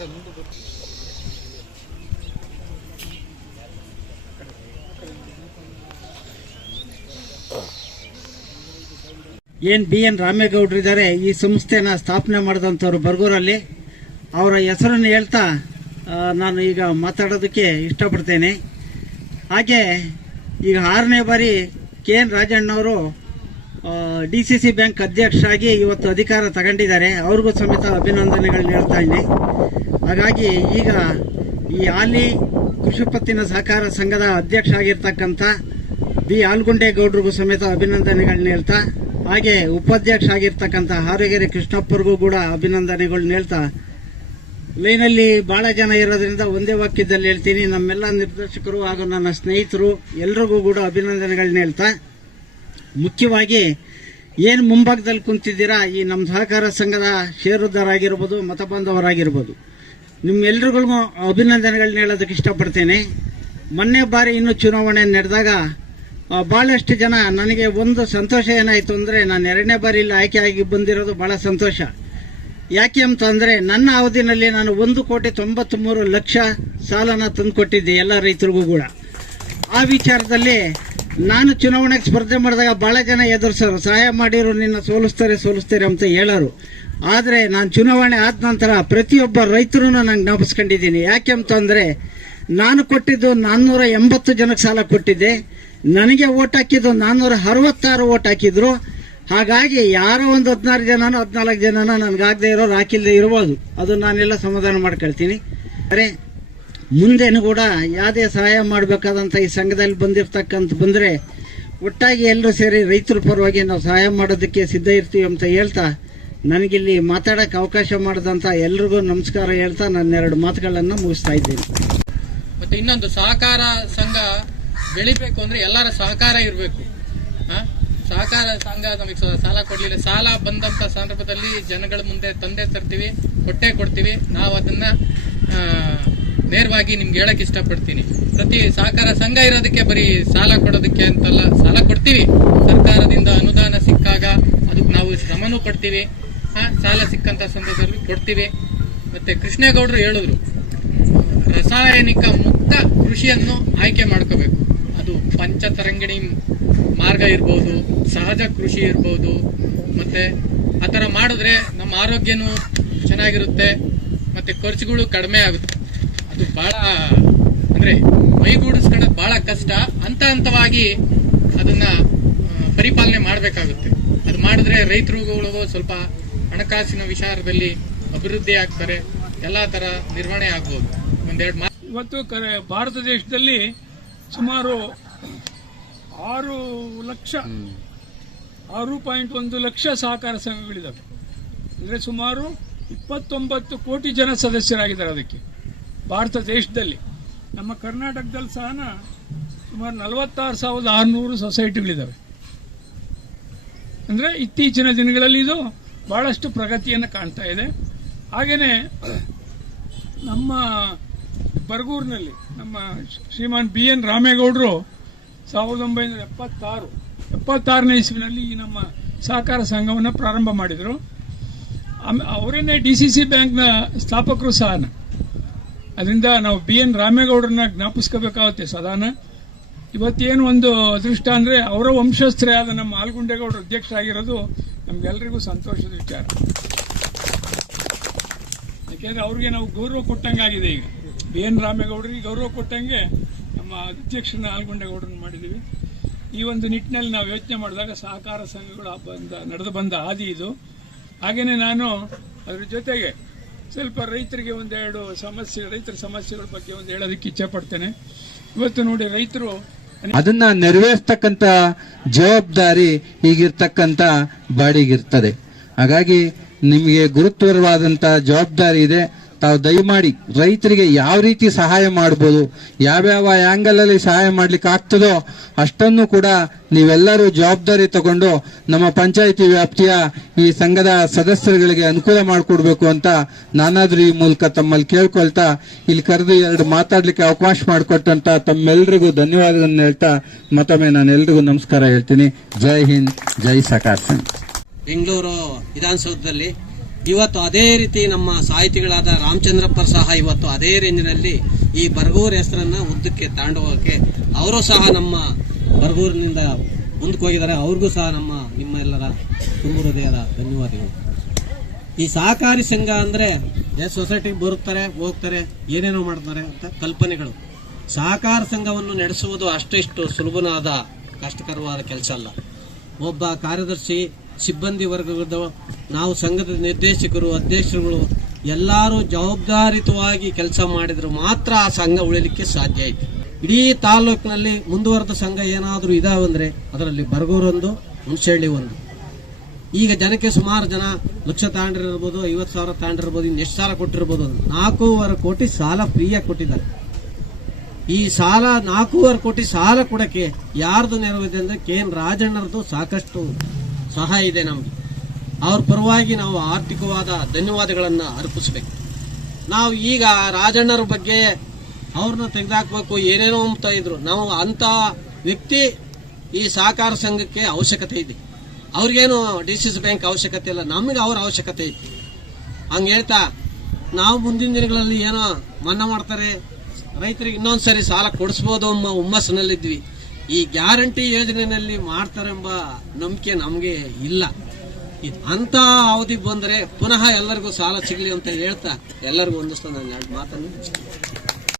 ಏನ್ B N ರಾಮೇಗೌಡರು ಇದ್ದಾರೆ ಈ ಸಂಸ್ಥೆನ ಸ್ಥಾಪನೆ ಮಾಡಿದಂಥವ್ರು ಬರ್ಗೂರಲ್ಲಿ, ಅವರ ಹೆಸರನ್ನು ಹೇಳ್ತಾ ನಾನು ಈಗ ಮಾತಾಡೋದಕ್ಕೆ ಇಷ್ಟಪಡ್ತೇನೆ. ಹಾಗೆ, ಈಗ ಆರನೇ ಬಾರಿ ಕೆ ಎನ್ ರಾಜಣ್ಣವರು ಡಿ ಸಿ ಸಿ ಬ್ಯಾಂಕ್ ಅಧ್ಯಕ್ಷರಾಗಿ ಇವತ್ತು ಅಧಿಕಾರ ತಗೊಂಡಿದ್ದಾರೆ. ಅವ್ರಿಗೂ ಸಮೇತ ಅಭಿನಂದನೆಗಳನ್ನ ಹೇಳ್ತಾ ಇದ್ದೀನಿ ಹಾಗಾಗಿ ಈಗ ಈ ಹಾಲಿ ಕೃಷಿ ಪತ್ತಿನ ಸಹಕಾರ ಸಂಘದ ಅಧ್ಯಕ್ಷ ಆಗಿರ್ತಕ್ಕಂಥ ಬಿ ಆಲ್ಗುಂಡೇಗೌಡರಿಗೂ ಸಮೇತ ಅಭಿನಂದನೆಗಳನ್ನ ಹೇಳ್ತಾ, ಹಾಗೆ ಉಪಾಧ್ಯಕ್ಷ ಆಗಿರ್ತಕ್ಕಂಥ ಹಾರಗೆರೆ ಕೃಷ್ಣಪ್ಪರಿಗೂ ಕೂಡ ಅಭಿನಂದನೆಗಳನ್ನ ಹೇಳ್ತಾ, ಲೈನಲ್ಲಿ ಬಹಳ ಜನ ಇರೋದ್ರಿಂದ ಒಂದೇ ವಾಕ್ಯದಲ್ಲಿ ಹೇಳ್ತೀನಿ, ನಮ್ಮೆಲ್ಲ ನಿರ್ದೇಶಕರು ಹಾಗೂ ನನ್ನ ಸ್ನೇಹಿತರು ಎಲ್ರಿಗೂ ಕೂಡ ಅಭಿನಂದನೆಗಳನ್ನ ಹೇಳ್ತಾ, ಮುಖ್ಯವಾಗಿ ಏನು ಮುಂಭಾಗದಲ್ಲಿ ಕುಂತಿದ್ದೀರಾ ಈ ನಮ್ಮ ಸಹಕಾರ ಸಂಘದ ಷೇರುದಾರಾಗಿರ್ಬೋದು ಮತ ಬಾಂಧವರಾಗಿರ್ಬೋದು ನಿಮ್ಮೆಲ್ರಿಗೂ ಅಭಿನಂದನೆಗಳನ್ನ ಹೇಳೋದಕ್ಕೆ ಇಷ್ಟಪಡ್ತೇನೆ. ಮೊನ್ನೆ ಬಾರಿ ಇನ್ನು ಚುನಾವಣೆ ನಡೆದಾಗ ಭಾಳಷ್ಟು ಜನ ನನಗೆ ಒಂದು ಸಂತೋಷ ಏನಾಯಿತು ಅಂದರೆ ನಾನು ಎರಡನೇ ಬಾರಿ ಇಲ್ಲಿ ಆಯ್ಕೆ ಆಗಿ ಬಂದಿರೋದು ಬಹಳ ಸಂತೋಷ. ಯಾಕೆ ಅಂತಂದ್ರೆ ನನ್ನ ಅವಧಿನಲ್ಲಿ ನಾನು ಒಂದು ಕೋಟಿ ತೊಂಬತ್ತ್ ಮೂರು ಲಕ್ಷ ಸಾಲನ ತಂದುಕೊಟ್ಟಿದ್ದೆ ಎಲ್ಲ ರೈತರಿಗೂ ಕೂಡ. ಆ ವಿಚಾರದಲ್ಲಿ ನಾನು ಚುನಾವಣೆಗೆ ಸ್ಪರ್ಧೆ ಮಾಡಿದಾಗ ಬಹಳ ಜನ ಎದುರಿಸೋರು ಸಹಾಯ ಮಾಡಿರು ನಿನ್ನ ಸೋಲಿಸ್ತಾರೆ ಸೋಲಿಸ್ತಾರೆ ಅಂತ ಹೇಳೋರು. ಆದರೆ ನಾನು ಚುನಾವಣೆ ಆದ ನಂತರ ಪ್ರತಿಯೊಬ್ಬ ರೈತರೂ ನಾನು ಜ್ಞಾಪಿಸ್ಕೊಂಡಿದ್ದೀನಿ. ಯಾಕೆ ಅಂತಂದರೆ, ನಾನು ಕೊಟ್ಟಿದ್ದು ನಾನ್ನೂರ ಎಂಬತ್ತು ಜನಕ್ಕೆ ಸಾಲ ಕೊಟ್ಟಿದ್ದೆ. ನನಗೆ ಓಟ್ ಹಾಕಿದ್ದು ನಾನ್ನೂರ ಅರವತ್ತಾರು ಓಟ್ ಹಾಕಿದ್ರು. ಹಾಗಾಗಿ ಯಾರೋ ಒಂದು ಹದಿನಾರು ಜನನೋ, ಹದಿನಾಲ್ಕು ಜನನೋ ನನಗಾಗದೇ ಇರೋರು ಹಾಕಿಲ್ಲದೆ ಇರ್ಬೋದು. ಅದು ನಾನೆಲ್ಲ ಸಮಾಧಾನ ಮಾಡ್ಕೊಳ್ತೀನಿ. ಅರೆ ಮುಂದೇನು ಕೂಡ ಯಾವುದೇ ಸಹಾಯ ಮಾಡಬೇಕಾದಂಥ ಈ ಸಂಘದಲ್ಲಿ ಬಂದಿರ್ತಕ್ಕಂಥ ಬಂದರೆ ಒಟ್ಟಾಗಿ ಎಲ್ಲರೂ ಸೇರಿ ರೈತರ ಪರವಾಗಿ ನಾವು ಸಹಾಯ ಮಾಡೋದಕ್ಕೆ ಸಿದ್ಧ ಇರ್ತೀವಿ ಅಂತ ಹೇಳ್ತಾ ನನಗಿಲ್ಲಿ ಮಾತಾಡೋಕ್ಕೆ ಅವಕಾಶ ಮಾಡಿದಂಥ ಎಲ್ರಿಗೂ ನಮಸ್ಕಾರ ಹೇಳ್ತಾ ನನ್ನ ಎರಡು ಮಾತುಗಳನ್ನು ಮುಗಿಸ್ತಾ ಇದ್ದೀನಿ. ಮತ್ತು ಇನ್ನೊಂದು ಸಹಕಾರ ಸಂಘ ಬೆಳಿಬೇಕು ಅಂದರೆ ಎಲ್ಲರ ಸಹಕಾರ ಇರಬೇಕು. ಸಹಕಾರ ಸಂಘ ನಮಗೆ ಸಾಲ ಕೊಡಲಿಲ್ಲ. ಸಾಲ ಬಂದಂಥ ಸಂದರ್ಭದಲ್ಲಿ ಜನಗಳ ಮುಂದೆ ತಂದೆ ತರ್ತೀವಿ, ಹೊಟ್ಟೆ ಕೊಡ್ತೀವಿ. ನಾವು ಅದನ್ನ ನೇರವಾಗಿ ನಿಮ್ಗೆ ಹೇಳಕ್ ಇಷ್ಟಪಡ್ತೀನಿ. ಪ್ರತಿ ಸಹಕಾರ ಸಂಘ ಇರೋದಕ್ಕೆ ಬರೀ ಸಾಲ ಕೊಡೋದಕ್ಕೆ ಅಂತಲ್ಲ, ಸಾಲ ಕೊಡ್ತೀವಿ. ಸರ್ಕಾರದಿಂದ ಅನುದಾನ ಸಿಕ್ಕಾಗ ಅದಕ್ಕೆ ನಾವು ಶ್ರಮನೂ ಪಡ್ತೀವಿ. ಸಾಲ ಸಿಕ್ಕಂತ ಸಂದರ್ಭದಲ್ಲಿ ಕೊಡ್ತೀವಿ. ಮತ್ತೆ ಕೃಷ್ಣೇಗೌಡರು ಹೇಳಿದ್ರು, ರಾಸಾಯನಿಕ ಮುಕ್ತ ಕೃಷಿಯನ್ನು ಆಯ್ಕೆ ಮಾಡ್ಕೋಬೇಕು. ಅದು ಪಂಚತರಂಗಿಣಿ ಮಾರ್ಗ ಇರ್ಬೋದು, ಸಹಜ ಕೃಷಿ ಇರ್ಬೋದು. ಮತ್ತೆ ಆ ಥರ ಮಾಡಿದ್ರೆ ನಮ್ಮ ಆರೋಗ್ಯನೂ ಚೆನ್ನಾಗಿರುತ್ತೆ, ಮತ್ತೆ ಖರ್ಚುಗಳು ಕಡಿಮೆ ಆಗುತ್ತೆ. ಅದು ಬಹಳ ಅಂದ್ರೆ ಮೈಗೂಡಿಸ್ಕೊಳ್ಳೋದು ಬಹಳ ಕಷ್ಟ. ಹಂತ ಹಂತವಾಗಿ ಅದನ್ನ ಪರಿಪಾಲನೆ ಮಾಡಬೇಕಾಗುತ್ತೆ. ಅದು ಮಾಡಿದ್ರೆ ರೈತರುಗಳಿಗೂ ಸ್ವಲ್ಪ ಹಣಕಾಸಿನ ವಿಚಾರದಲ್ಲಿ ಅಭಿವೃದ್ಧಿ ಆಗ್ತಾರೆ. ಎಲ್ಲಾ ತರ ನಿರ್ವಹಣೆ ಆಗ್ಬೋದು. ಒಂದೆರಡು ಮಾತು ಇವತ್ತು ಭಾರತ ದೇಶದಲ್ಲಿ ಸುಮಾರು ಆರು ಲಕ್ಷ, ಆರು ಪಾಯಿಂಟ್ ಒಂದು ಲಕ್ಷ ಸಹಕಾರ ಸಂಘಗಳಿದ್ದಾವೆ ಅಂದರೆ ಸುಮಾರು ಇಪ್ಪತ್ತೊಂಬತ್ತು ಕೋಟಿ ಜನ ಸದಸ್ಯರಾಗಿದ್ದಾರೆ ಅದಕ್ಕೆ. ಭಾರತ ದೇಶದಲ್ಲಿ. ನಮ್ಮ ಕರ್ನಾಟಕದಲ್ಲಿ ಸಹ ಸುಮಾರು ನಲವತ್ತಾರು ಸಾವಿರದ ಆರುನೂರು ಸೊಸೈಟಿಗಳಿದ್ದಾವೆ ಅಂದರೆ ಇತ್ತೀಚಿನ ದಿನಗಳಲ್ಲಿ ಇದು ಬಹಳಷ್ಟು ಪ್ರಗತಿಯನ್ನು ಕಾಣ್ತಾ ಇದೆ. ಹಾಗೆಯೇ ನಮ್ಮ ಬರಗೂರಿನಲ್ಲಿ ನಮ್ಮ ಶ್ರೀಮಾನ್ ಬಿ ಎನ್ ರಾಮೇಗೌಡರು ಸಾವಿರದ ಒಂಬೈನೂರ ಎಪ್ಪತ್ತಾರು, ಎಪ್ಪತ್ತಾರನೇ ಇಸ್ವಿನಲ್ಲಿ ಈ ನಮ್ಮ ಸಹಕಾರ ಸಂಘವನ್ನು ಪ್ರಾರಂಭ ಮಾಡಿದರು. ಅವರೇನೇ ಅವರೇನೆ ಡಿ ಸಿ ಸಿ ಬ್ಯಾಂಕ್ನ ಸ್ಥಾಪಕರು ಸಹ ಅದರಿಂದ ನಾವು ಬಿ ಎನ್ ರಾಮೇಗೌಡರನ್ನ ಜ್ಞಾಪಿಸ್ಕೋಬೇಕಾಗುತ್ತೆ ಸದಾನ. ಇವತ್ತೇನು ಒಂದು ಅದೃಷ್ಟ ಅಂದರೆ ಅವರ ವಂಶಸ್ಥರೇ ಆದ ನಮ್ಮ ಆಲ್ಗುಂಡೇಗೌಡರು ಅಧ್ಯಕ್ಷರಾಗಿರೋದು ನಮಗೆಲ್ಲರಿಗೂ ಸಂತೋಷದ ವಿಚಾರ. ಯಾಕೆಂದರೆ ಅವ್ರಿಗೆ ನಾವು ಗೌರವ ಕೊಟ್ಟಂಗಾಗಿದೆ ಈಗ. ಬಿ ಎನ್ ರಾಮೇಗೌಡರಿಗೆ ಗೌರವ ಕೊಟ್ಟಂಗೆ ನಮ್ಮ ಅಧ್ಯಕ್ಷರನ್ನ ಆಲ್ಗುಂಡೇಗೌಡರನ್ನ ಮಾಡಿದ್ದೀವಿ ಈ ಒಂದು ನಿಟ್ಟಿನಲ್ಲಿ ನಾವು ಯೋಚನೆ ಮಾಡಿದಾಗ ಸಹಕಾರ ಸಂಘಗಳು ಬಂದ, ನಡೆದು ಬಂದ ಹಾದಿ ಇದು. ಹಾಗೆಯೇ ನಾನು ಅದರ ಜೊತೆಗೆ ಸ್ವಲ್ಪ ರೈತರಿಗೆ ಒಂದೆರಡು ಸಮಸ್ಯೆ, ರೈತರ ಸಮಸ್ಯೆಗಳ ಬಗ್ಗೆ ಒಂದು ಹೇಳೋದಕ್ಕೆ ಇಚ್ಛೆ ಪಡ್ತೇನೆ. ಇವತ್ತು ನೋಡಿ ರೈತರು ಅದನ್ನ ನೆರವೇರಿಸ್ತಕ್ಕಂತ ಜವಾಬ್ದಾರಿ ಈಗಿರ್ತಕ್ಕಂತ ಬಾಡಿಗಿರ್ತದೆ. ಹಾಗಾಗಿ ನಿಮಗೆ ಗುರುತ್ವರವಾದಂತ ಜವಾಬ್ದಾರಿ ಇದೆ. ತಾವು ದಯಮಾಡಿ ರೈತರಿಗೆ ಯಾವ ರೀತಿ ಸಹಾಯ ಮಾಡ್ಬೋದು, ಯಾವ್ಯಾವ ಆ್ಯಂಗಲಲ್ಲಿ ಸಹಾಯ ಮಾಡ್ಲಿಕ್ಕೆ ಆಗ್ತದೋ ಅಷ್ಟನ್ನು ಕೂಡ ನೀವೆಲ್ಲರೂ ಜವಾಬ್ದಾರಿ ತಗೊಂಡು ನಮ್ಮ ಪಂಚಾಯಿತಿ ವ್ಯಾಪ್ತಿಯ ಈ ಸಂಘದ ಸದಸ್ಯರುಗಳಿಗೆ ಅನುಕೂಲ ಮಾಡಿಕೊಡ್ಬೇಕು ಅಂತ ನಾನಾದ್ರೂ ಈ ಮೂಲಕ ತಮ್ಮಲ್ಲಿ ಕೇಳ್ಕೊಳ್ತಾ ಇಲ್ಲಿ ಕರೆದು ಎರಡು ಮಾತಾಡ್ಲಿಕ್ಕೆ ಅವಕಾಶ ಮಾಡಿಕೊಟ್ಟಂತ ತಮ್ಮೆಲ್ಲರಿಗೂ ಧನ್ಯವಾದಗಳನ್ನು ಹೇಳ್ತಾ ಮತ್ತೊಮ್ಮೆ ನಾನು ಎಲ್ರಿಗೂ ನಮಸ್ಕಾರ ಹೇಳ್ತೀನಿ. ಜೈ ಹಿಂದ್, ಜೈ ಸಕಾರ್ ಸಿಂಗ್ ಬೆಂಗಳೂರು ವಿಧಾನಸೌಧದಲ್ಲಿ ಇವತ್ತು ಅದೇ ರೀತಿ ನಮ್ಮ ಸಾಹಿತಿಗಳಾದ ರಾಮಚಂದ್ರಪ್ಪ ಸಹ ಇವತ್ತು ಅದೇ ರೇಂಜ್ನಲ್ಲಿ ಈ ಬರಗೂರ್ ಹೆಸರನ್ನ ಉದ್ದಕ್ಕೆ ತಾಂಡು ಹೋಗಕ್ಕೆ ಅವರು ಸಹ ನಮ್ಮ ಬರಗೂರಿನಿಂದ ಮುಂದಕ್ಕೆ ಹೋಗಿದ್ದಾರೆ ಅವ್ರಿಗೂ ಸಹ ನಮ್ಮ ನಿಮ್ಮ ಎಲ್ಲರ ತುಂಬ ಹೃದಯದ ಧನ್ಯವಾದಗಳು. ಈ ಸಹಕಾರಿ ಸಂಘ ಅಂದ್ರೆ ಸೊಸೈಟಿಗೆ ಬರುತ್ತಾರೆ, ಹೋಗ್ತಾರೆ, ಏನೇನೋ ಮಾಡ್ತಾರೆ ಅಂತ ಕಲ್ಪನೆಗಳು. ಸಹಕಾರ ಸಂಘವನ್ನು ನಡೆಸುವುದು ಅಷ್ಟಿಷ್ಟು ಸುಲಭನಾದ, ಕಷ್ಟಕರವಾದ ಕೆಲಸ ಅಲ್ಲ. ಒಬ್ಬ ಕಾರ್ಯದರ್ಶಿ ಸಿಬ್ಬಂದಿ ವರ್ಗದ ನಾವು ಸಂಘದ ನಿರ್ದೇಶಕರು, ಅಧ್ಯಕ್ಷರುಗಳು, ಎಲ್ಲರೂ ಜವಾಬ್ದಾರಿತವಾಗಿ ಕೆಲಸ ಮಾಡಿದ್ರೆ. ಮಾತ್ರ ಆ ಸಂಘ ಉಳಿಲಿಕ್ಕೆ ಸಾಧ್ಯ ಐತಿ ಇಡೀ ತಾಲೂಕಿನಲ್ಲಿ ಮುಂದುವರೆದ ಸಂಘ ಏನಾದರೂ ಇದಾವಂದ್ರೆ ಅದರಲ್ಲಿ ಬರಗೂರೊಂದು ಹುಣಸಹಳ್ಳಿ ಒಂದು. ಈಗ ಜನಕ್ಕೆ ಸುಮಾರು ಜನ ಲಕ್ಷ ತಾಂಡಿರ್ಬೋದು ಐವತ್ತು ಸಾವಿರ ತಾಂಡಿರ್ಬೋದು ಇನ್ನು ಎಷ್ಟು ಸಾಲ ಕೊಟ್ಟಿರ್ಬೋದು ನಾಲ್ಕೂವರೆ ಕೋಟಿ ಸಾಲ ಫ್ರೀಯಾಗಿ ಕೊಟ್ಟಿದ್ದಾರೆ. ಈ ಸಾಲ, ನಾಲ್ಕೂವರೆ ಕೋಟಿ ಸಾಲ ಕೊಡಕ್ಕೆ ಯಾರ್ದು ನೆರವಿದೆ ಅಂದ್ರೆ ಕೆ ಎನ್ ರಾಜಣ್ಣರದು ಸಾಕಷ್ಟು ಸಹಾಯ ಇದೆ ನಮಗೆ. ಅವ್ರ ಪರವಾಗಿ ನಾವು ಆರ್ಥಿಕವಾದ ಧನ್ಯವಾದಗಳನ್ನು ಅರ್ಪಿಸ್ಬೇಕು. ನಾವು ಈಗ ರಾಜಣ್ಣರ ಬಗ್ಗೆ ಅವ್ರನ್ನ ತೆಗೆದಾಕ್ಬೇಕು, ಏನೇನೋ ಅಂತ ಇದ್ರು. ನಾವು ಅಂತ ವ್ಯಕ್ತಿ ಈ ಸಹಕಾರ ಸಂಘಕ್ಕೆ ಅವಶ್ಯಕತೆ ಇದೆ. ಅವ್ರಿಗೇನು ಡಿ ಸಿ ಸಿ ಬ್ಯಾಂಕ್ ಅವಶ್ಯಕತೆ ಇಲ್ಲ. ನಮಗೆ ಅವ್ರ ಅವಶ್ಯಕತೆ ಐತಿ. ಹಂಗ ಹೇಳ್ತಾ, ನಾವು ಮುಂದಿನ ದಿನಗಳಲ್ಲಿ ಏನೋ ಮನ್ನಾ ಮಾಡ್ತಾರೆ, ರೈತರಿಗೆ ಇನ್ನೊಂದ್ಸರಿ ಸಾಲ ಕೊಡಿಸ್ಬೋದು ಅಮ್ಮ ಹುಮ್ಮಸ್ಸಿನಲ್ಲಿದ್ವಿ. ಈ ಗ್ಯಾರಂಟಿ ಯೋಜನೆಯಲ್ಲಿ ಮಾಡ್ತಾರೆಂಬ ನಂಬಿಕೆ ನಮಗೆ ಇಲ್ಲ ಅಂತ ಅವಧಿ ಬಂದರೆ ಪುನಃ ಎಲ್ಲರಿಗೂ ಸಾಲ ಸಿಗಲಿ ಅಂತ ಹೇಳ್ತಾ ಎಲ್ಲರಿಗೂ ಒಂದಿಷ್ಟು ನಾನು ಎರಡು ಮಾತನ್ನು.